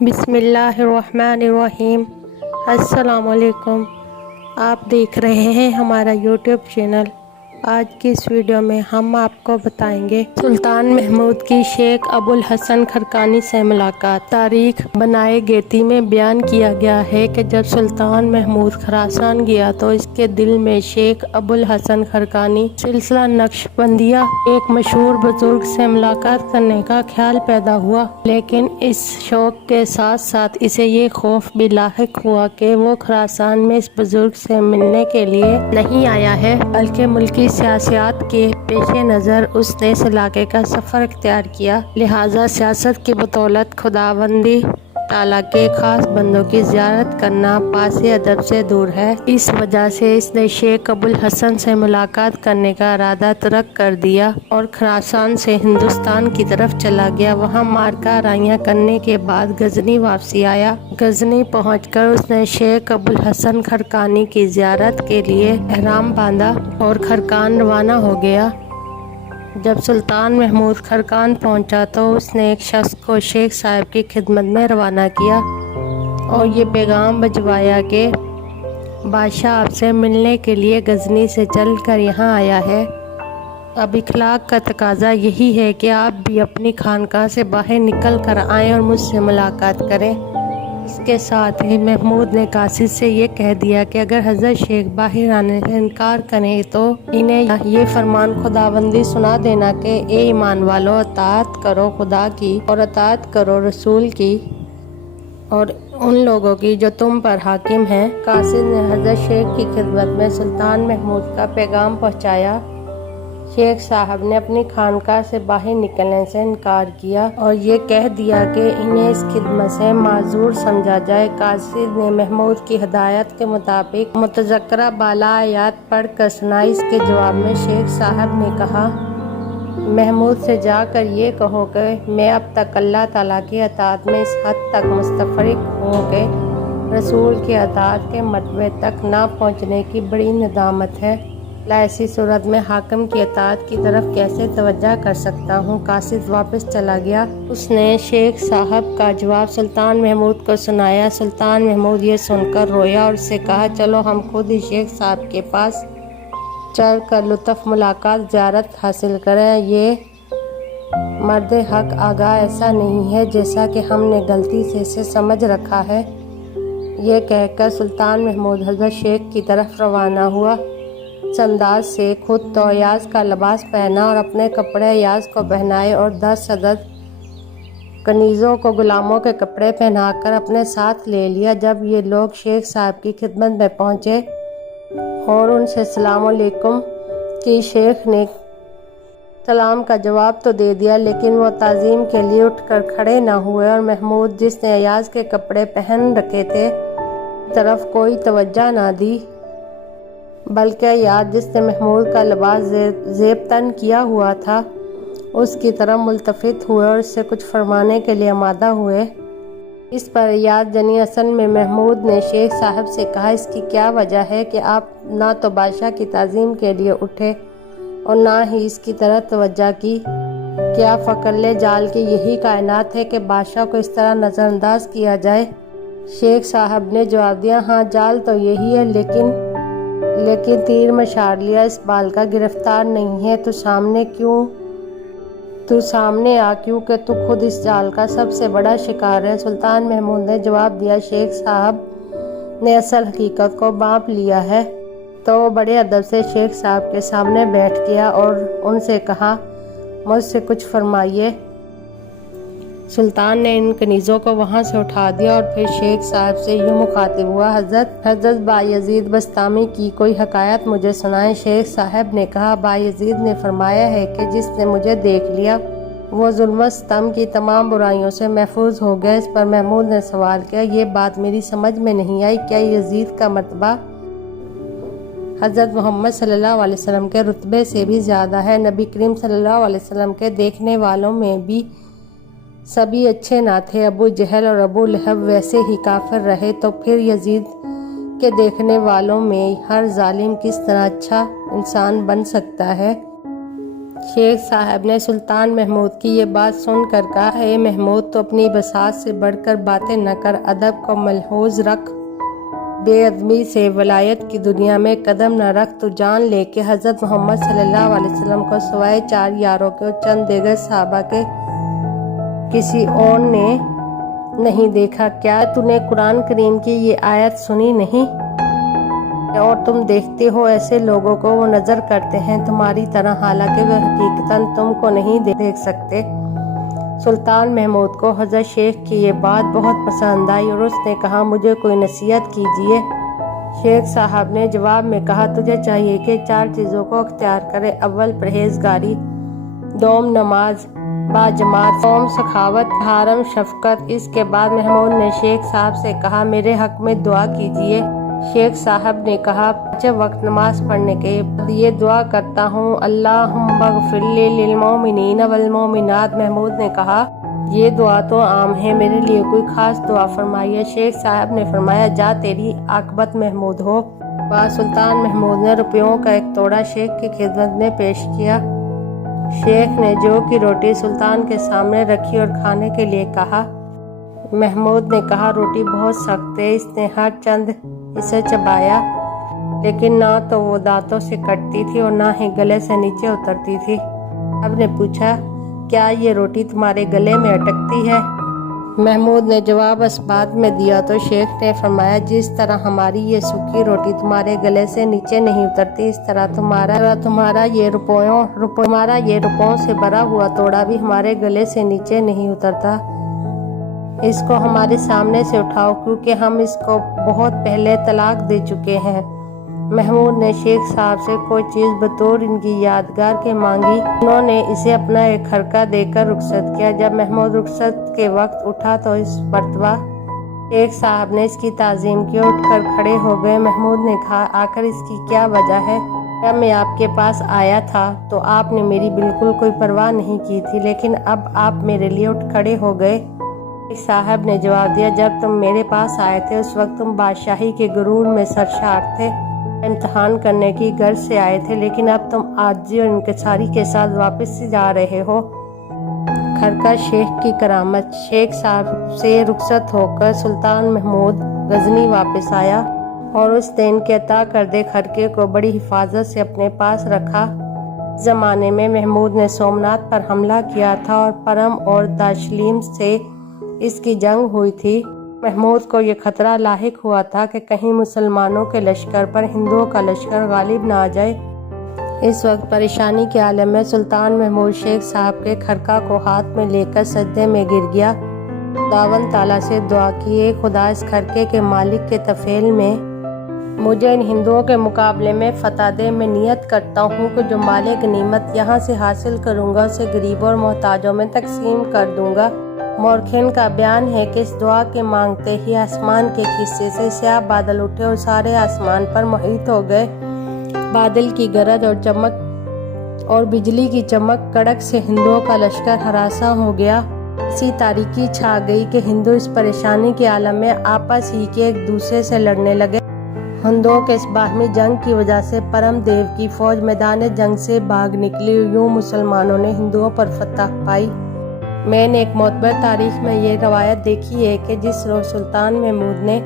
بسم اللہ الرحمن الرحیم۔ السلام علیکم، آپ دیکھ رہے ہیں ہمارا یوٹیوب چینل۔ آج کی اس ویڈیو میں ہم آپ کو بتائیں گے سلطان محمود کی شیخ ابوالحسن کھرقانی سے ملاقات۔ تاریخ بنائے گیتی میں بیان کیا گیا ہے کہ جب سلطان محمود خراسان گیا تو اس کے دل میں شیخ ابوالحسن کھرقانی سلسلہ نقشبندیہ ایک مشہور بزرگ سے ملاقات کرنے کا خیال پیدا ہوا، لیکن اس شوق کے ساتھ ساتھ اسے یہ خوف بھی لاحق ہوا کہ وہ خراسان میں اس بزرگ سے ملنے کے لیے نہیں آیا ہے، بلکہ ملکی سیاست کے پیش نظر اس نے اس علاقے کا سفر اختیار کیا، لہٰذا سیاست کی بدولت خداوندی تعالیٰ کے خاص بندوں کی زیارت کرنا پاس ادب سے دور ہے۔ اس وجہ سے اس نے شیخ ابوالحسن سے ملاقات کرنے کا ارادہ ترک کر دیا اور خراسان سے ہندوستان کی طرف چلا گیا۔ وہاں معرکہ آرائیاں کرنے کے بعد غزنی واپسی آیا۔ غزنی پہنچ کر اس نے شیخ ابوالحسن کھرقانی کی زیارت کے لیے احرام باندھا اور کھرقان روانہ ہو گیا۔ جب سلطان محمود کھرقان پہنچا تو اس نے ایک شخص کو شیخ صاحب کی خدمت میں روانہ کیا اور یہ پیغام بھجوایا کہ بادشاہ آپ سے ملنے کے لیے غزنی سے چل کر یہاں آیا ہے۔ اب اخلاق کا تقاضا یہی ہے کہ آپ بھی اپنی خانقاہ سے باہر نکل کر آئیں اور مجھ سے ملاقات کریں۔ اس کے ساتھ ہی محمود نے قاصد سے یہ کہہ دیا کہ اگر حضرت شیخ باہر آنے سے انکار کریں تو انہیں یہ فرمان خداوندی سنا دینا کہ اے ایمان والو، اطاعت کرو خدا کی اور اطاعت کرو رسول کی اور ان لوگوں کی جو تم پر حاکم ہیں۔ قاصد نے حضرت شیخ کی خدمت میں سلطان محمود کا پیغام پہنچایا۔ شیخ صاحب نے اپنی خانقاہ سے باہر نکلنے سے انکار کیا اور یہ کہہ دیا کہ انہیں اس خدمت سے معذور سمجھا جائے۔ قاصد نے محمود کی ہدایت کے مطابق متذکرہ بالا آیات پڑھ کر سنائی۔ اس کے جواب میں شیخ صاحب نے کہا، محمود سے جا کر یہ کہو کہ میں اب تک اللہ تعالیٰ کی اطاعت میں اس حد تک مستفرغ ہوں کہ رسول کی اطاعت کے مرتبے تک نہ پہنچنے کی بڑی ندامت ہے۔ ایسی صورت میں حاکم کی اطاعت کی طرف کیسے توجہ کر سکتا ہوں؟ قاصد واپس چلا گیا۔ اس نے شیخ صاحب کا جواب سلطان محمود کو سنایا۔ سلطان محمود یہ سن کر رویا اور اس سے کہا، چلو ہم خود ہی شیخ صاحب کے پاس چل کر لطف ملاقات زیارت حاصل کریں۔ یہ مرد حق آگاہ ایسا نہیں ہے جیسا کہ ہم نے غلطی سے اسے سمجھ رکھا ہے۔ یہ کہہ کر سلطان محمود حضرت شیخ کی طرف روانہ ہوا۔ اس انداز سے خود تو ایاز کا لباس پہنا اور اپنے کپڑے ایاز کو پہنائے اور 10 عدد کنیزوں کو غلاموں کے کپڑے پہنا کر اپنے ساتھ لے لیا۔ جب یہ لوگ شیخ صاحب کی خدمت میں پہنچے اور ان سے السلام علیکم کی، شیخ نے سلام کا جواب تو دے دیا لیکن وہ تعظیم کے لیے اٹھ کر کھڑے نہ ہوئے اور محمود جس نے ایاز کے کپڑے پہن رکھے تھے کی طرف کوئی توجہ نہ دی، بلکہ ایاز جس نے محمود کا لباس زیب تن کیا ہوا تھا اس کی طرف ملتفت ہوئے اور اس سے کچھ فرمانے کے لیے آمادہ ہوئے۔ اس پر ایاز جنی اصل میں محمود نے شیخ صاحب سے کہا، اس کی کیا وجہ ہے کہ آپ نہ تو بادشاہ کی تعظیم کے لیے اٹھے اور نہ ہی اس کی طرف توجہ کی؟ کیا فقر جال کی یہی کائنات ہے کہ بادشاہ کو اس طرح نظر انداز کیا جائے؟ شیخ صاحب نے جواب دیا، ہاں جال تو یہی ہے، لیکن تیر مشاڑ لیا اس بال کا گرفتار نہیں ہے۔ تو سامنے آ کیونکہ تو خود اس جال کا سب سے بڑا شکار ہے۔ سلطان محمود نے جواب دیا، شیخ صاحب نے اصل حقیقت کو بانپ لیا ہے۔ تو وہ بڑے ادب سے شیخ صاحب کے سامنے بیٹھ گیا اور ان سے کہا، مجھ سے کچھ فرمائیے۔ سلطان نے ان کنیزوں کو وہاں سے اٹھا دیا اور پھر شیخ صاحب سے یوں مخاطب ہوا، حضرت بایزید بسطامی کی کوئی حکایت مجھے سنائیں۔ شیخ صاحب نے کہا، بایزید نے فرمایا ہے کہ جس نے مجھے دیکھ لیا وہ ظلم و ستم کی تمام برائیوں سے محفوظ ہو گیا۔ اس پر محمود نے سوال کیا، یہ بات میری سمجھ میں نہیں آئی، کیا یزید کا مرتبہ حضرت محمد صلی اللہ علیہ وسلم کے رتبے سے بھی زیادہ ہے؟ نبی کریم صلی اللہ علیہ وسلم کے دیکھنے والوں میں بھی سبھی اچھے نہ تھے، ابو جہل اور ابو لہب ویسے ہی کافر رہے، تو پھر یزید کے دیکھنے والوں میں ہر ظالم کس طرح اچھا انسان بن سکتا ہے؟ शेख साहब ने सुल्तान महमूद की ये बात सुनकर कहा, हे महमूद, तो अपनी बसात से बढ़कर बातें न कर, अदब को मलहूज रख, बेअदबी से वलायत की दुनिया में कदम न रख। तो जान ले कि हज़रत मोहम्मद सल्लल्लाहु अलैहि वसल्लम को सिवाय 4 यारों के और चंद दीगर सहाबा के किसी और ने नहीं देखा। क्या तूने कुरान करीम की ये आयत सुनी नहीं? और तुम देखते हो ऐसे लोगों को वो नजर करते हैं तुम्हारी तरह, हालांकि वे हकीकतन तुमको नहीं देख सकते। सुल्तान महमूद को हज़रत शेख की ये बात बहुत पसंद आई और उसने कहा, मुझे कोई नसीहत कीजिए। शेख साहब ने जवाब में कहा, तुझे चाहिए कि 4 चीज़ों को अख्तियार करे। अव्वल परहेजगारी, दोम नमाज बाजमात, कौम सखावत, हारम शफकत। इसके बाद महमूद ने शेख साहब से कहा, मेरे हक में दुआ कीजिए। शेख साहब ने कहा, 5 वक्त नमाज पढ़ने के बाद ये दुआ करता हूँ, अल्लाहुम्मा ग़फ़िरली लिल मोमिनीन वल मोमिनात। महमूद ने कहा, ये दुआ तो आम है, मेरे लिए कोई खास दुआ फरमाइए। शेख साहब ने फरमाया, जा तेरी आकबत महमूद हो। बाद सुल्तान महमूद ने रुपयों का एक तोड़ा शेख की खिदमत में पेश किया। शेख ने जौ की रोटी सुल्तान के सामने रखी और खाने के लिए कहा। महमूद ने कहा, रोटी बहुत सख्त है। इसने हर चंद इसे चबाया, लेकिन ना तो वो दांतों से कटती थी और ना ही गले से नीचे उतरती थी। अब ने पूछा, क्या ये रोटी तुम्हारे गले में अटकती है? महमूद ने जवाब इस बात में दिया तो शेख ने फरमाया, जिस तरह हमारी ये सूखी रोटी तुम्हारे गले से नीचे नहीं उतरती, इस तरह तुम्हारा ये रुपयों से भरा हुआ तोड़ा भी हमारे गले से नीचे नहीं उतरता। इसको हमारे सामने से उठाओ, क्योंकि हम इसको बहुत पहले तलाक दे चुके हैं। महमूद ने शेख साहब से कोई चीज़ बतौर इनकी यादगार के मांगी। उन्होंने इसे अपना एक खरका देकर रुखसत किया। जब महमूद रुखसत के वक्त उठा तो इस मर्तबा शेख साहब ने इसकी ताज़ीम की, उठकर खड़े हो गए। महमूद ने कहा, आखिर इसकी क्या वजह है? जब मैं आपके पास आया था तो आपने मेरी बिल्कुल कोई परवाह नहीं की थी, लेकिन अब आप मेरे लिए उठ खड़े हो गए। शेख साहब ने जवाब दिया, जब तुम मेरे पास आए थे उस वक्त तुम बादशाही के गुरूर में सरशार थे, इम्तिहान करने की गर्ज से आए थे, लेकिन अब तुम आजिज़ी और इंकिसारी के साथ वापस जा रहे हो। खरका शेख की करामत। शेख साहब से रुखसत होकर सुल्तान महमूद गजनी वापस आया और उस दिन के अता करदे खरके को बड़ी हिफाजत से अपने पास रखा। ज़माने में महमूद ने सोमनाथ पर हमला किया था और परम और दाशलीम से इसकी जंग हुई थी। महमूद को ये खतरा लाहिक हुआ था कि कहीं मुसलमानों के लश्कर पर हिंदुओं का लश्कर गालिब ना आ जाए। इस वक्त परेशानी के आलम में सुल्तान महमूद शेख साहब के खरका को हाथ में लेकर सजदे में गिर गया। खुदावंद ताला से दुआ की, खुदा इस खरके के मालिक के तफेल में मुझे इन हिंदुओं के मुकाबले में फतह दे। मैं नियत करता हूँ कि जो माले गनीमत यहाँ से हासिल करूँगा उसे गरीबों और मोहताजों में तकसीम कर दूँगा। मौरखिन का बयान है कि इस दुआ के मांगते ही आसमान के खिस्से से स्याह बादल उठे और सारे आसमान पर मुहित हो गए। बादल की गरज और चमक और बिजली की चमक कड़क से हिंदुओं का लश्कर हरासा हो गया। ऐसी तारीकी छा गई कि हिंदू इस परेशानी के आलम में आपस ही के एक दूसरे से लड़ने लगे। हिंदुओं के इस बाहमी जंग की वजह से परम देव की फौज मैदान जंग से भाग निकली। यूं मुसलमानों ने हिंदुओं पर फतह पाई। मैंने एक मोतबर तारीख में ये रवायत देखी है कि जिस रोज सुल्तान महमूद ने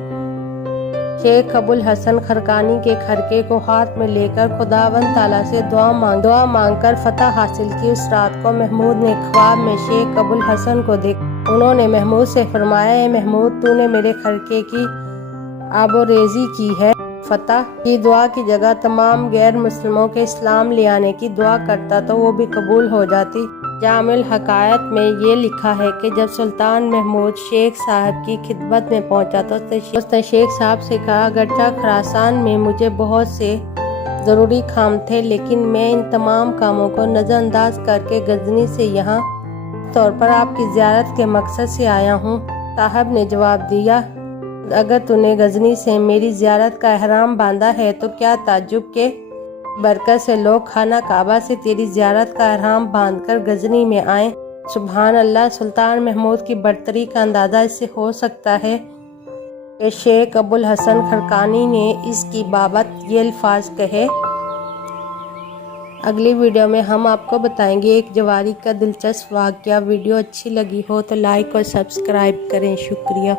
शेख अबुल हसन खरकानी के खरके को हाथ में लेकर खुदावंद ताला से दुआ मांगकर फतह हासिल की, उस रात को महमूद ने ख्वाब में शेख अबुल हसन को देखा। उन्होंने महमूद से फरमाया, महमूद, तूने मेरे खरके की आबोरेजी की है। फतह की दुआ की जगह तमाम गैर मुस्लिमों के इस्लाम ले आने की दुआ करता तो वो भी कबूल हो जाती। जामिल हकायत में ये लिखा है कि जब सुल्तान महमूद शेख साहब की खिदमत में पहुंचा तो उसने शेख साहब से कहा, अगरचा खरासान में मुझे बहुत से ज़रूरी काम थे, लेकिन मैं इन तमाम कामों को नज़रअंदाज करके गजनी से यहाँ तौर पर आपकी ज़ियारत के मकसद से आया हूँ। साहब ने जवाब दिया, अगर तूने गजनी से मेरी ज़ियारत का एहराम बांधा है तो क्या ताज्जुब के बरकत से लोग खाना काबा से तेरी ज़ियारत का एहराम बांधकर गजनी में आए। सुभान अल्लाह। सुल्तान महमूद की बरतरी का अंदाज़ा इससे हो सकता है कि शेख अबुल हसन खरकानी ने इसकी बाबत ये अल्फाज कहे, अगली वीडियो में हम आपको बताएंगे एक जवारी का दिलचस्प वाक़या। वीडियो अच्छी लगी हो तो लाइक और सब्सक्राइब करें। शुक्रिया।